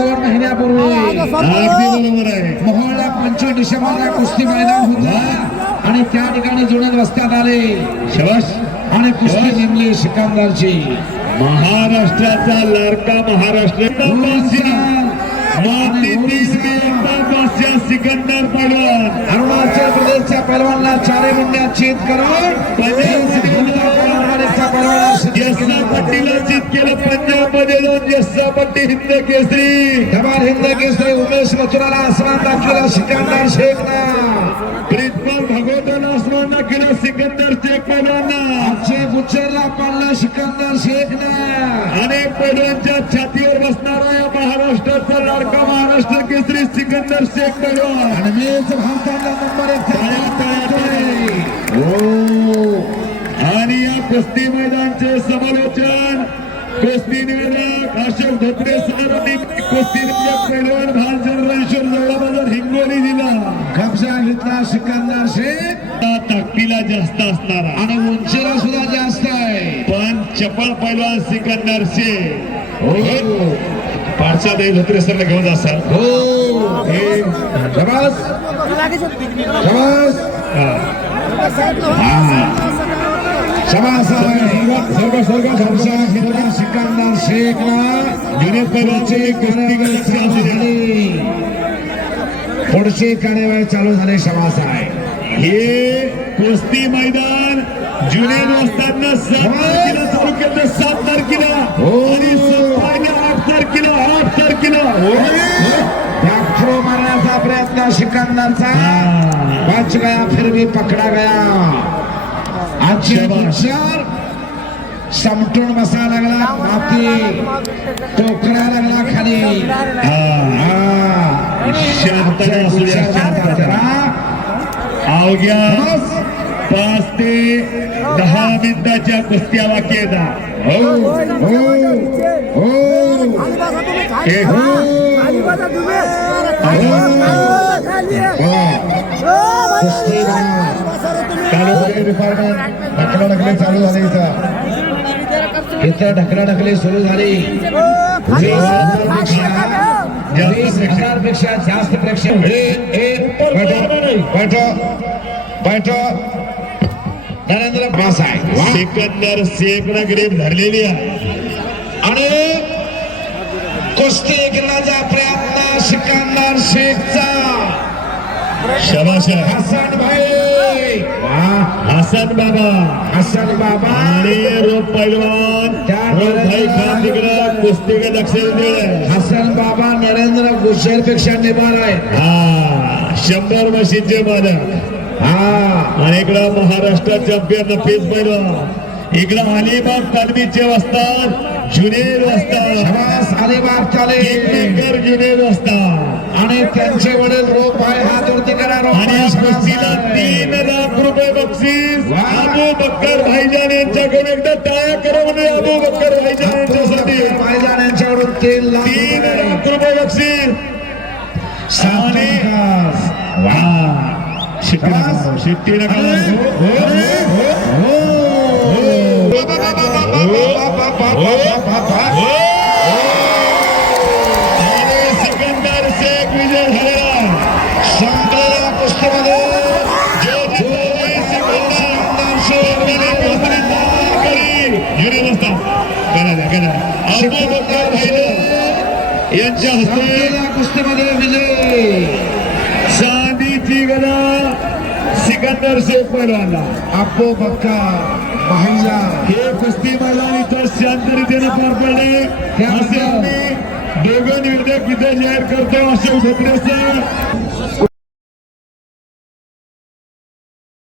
2 महिन्यापूर्वी अगदी बरोबर आहे. मोहोळला 25 डिसेंबरला कुस्ती मैदान होता आणि त्या ठिकाणी जुने रस्त्यात आले शबाश. आणि कुस्ती नेमली सिकंदरची. महाराष्ट्राचा लाडका महाराष्ट्र सिकंदर पडवण अरुणाचल प्रदेशच्या पैलवानला 4 गुंड्यात चीत करून पट्टीला चित केलं. पंजाब मध्ये जाऊन जस्सा पट्टी हिंद केसरी धमाल हिंद केसरी उमेश मथुराला आसमान दाखवला सिकंदर शेखना. प्रिन्सिपल भगवताला आसमान दाखवला सिकंदर शेख पैलवानना. अक्षय बुच्चरला पाडलं सिकंदर शेखना. अनेक पैलवानच्या छातीवर बसणारा या महाराष्ट्राचा लाडका महाराष्ट्र केसरी सिकंदर शेख पैलवान. आणि मीच भारताला नंबर 1 आणि या कुस्ती मैदानचे समालोचन कुस्ती निवेदक अशोक धोत्रे सरांनी कुस्ती पैलवान भालचंद्र रणेश्वर जवळबाजार हिंगोली दिला. कब्जा घेतला सिकंदर शेख. ताकदीला जास्त असणारा आणि उंचीला सुद्धा जास्त आहे पण चपळ पैलवान सिकंदर शेख. पार्श्वदेव धोत्रे सरला घेऊन असाल. शबास शबास शबास सिकंदर शेखला जुने पैलवानची पुढची कार्यवाही चालू झाली. शबास आहे. हे कुस्ती मैदान जुने असताना 7 तारखेला चालू केलं. 7 तारखेला आणि 8 तारखेला 8 तारखेला थ्रो मारण्याचा प्रयत्न सिकंदरचा बच गया फिर भी पकडा गया. आजची विचार समटून बसा लागला. माती टोकरा लागला खाली. अवघ्या 5 ते 10 मिनिटाच्या कुस्त्या बाकी आहेत. ढकलाढकली चालू झाली. इथं ढकलाढकली सुरू झाली. 20,000पेक्षा जास्त प्रेक्षक. बैठो नरेंद्र बास आहे. सिकंदर शेखला ग्रीप धरलेली आहे आणि कुस्ती घेण्याचा प्रयत्न सिकंदर शेखचा. शबाश हसन भाई, हसन बाबा, हसन बाबा आणि रोप पैलवान भाई खान तिकडं कुस्तीकडे लक्ष दिले. हसन बाबा नरेंद्र गुशेर पेक्षा निभार आहे. 100 मशीनचे मालक. आणि इकडं महाराष्ट्र चॅम्पियन नफीस पैलवान. इकडं अलिबाग तालमीचे वस्ताद जुनेर वस्ताद. अलिबाग तालीम जुनेर वस्ताद आणि त्यांचे वडील रोप आहे. हात वरती करा. आणि या कुस्तीला 3 लाख रुपये बक्षीस अबू बक्कर भाईजान यांच्याकडून. एकदा टाळ्या करा म्हणजे अबू बक्कर भाईजान यांच्यासाठी. भाईजान यांच्याकडून 3 लाख रुपये बक्षीस. शिट्टी नका. सिकंदर शेख विजय झालेला. संपलेल्या कुस्तीमध्ये यांच्या हस्ते कुस्तीमध्ये विजय. चांदीची गदा सिकंदर शेख पैलवानला. अबू बक्कर भाईजान. हे कुस्ती मैदान इथं शांतरितीने पार पडले. असे आम्ही दोघं निर्णय विजय जाहीर करतो. अशोक धोत्रे सर.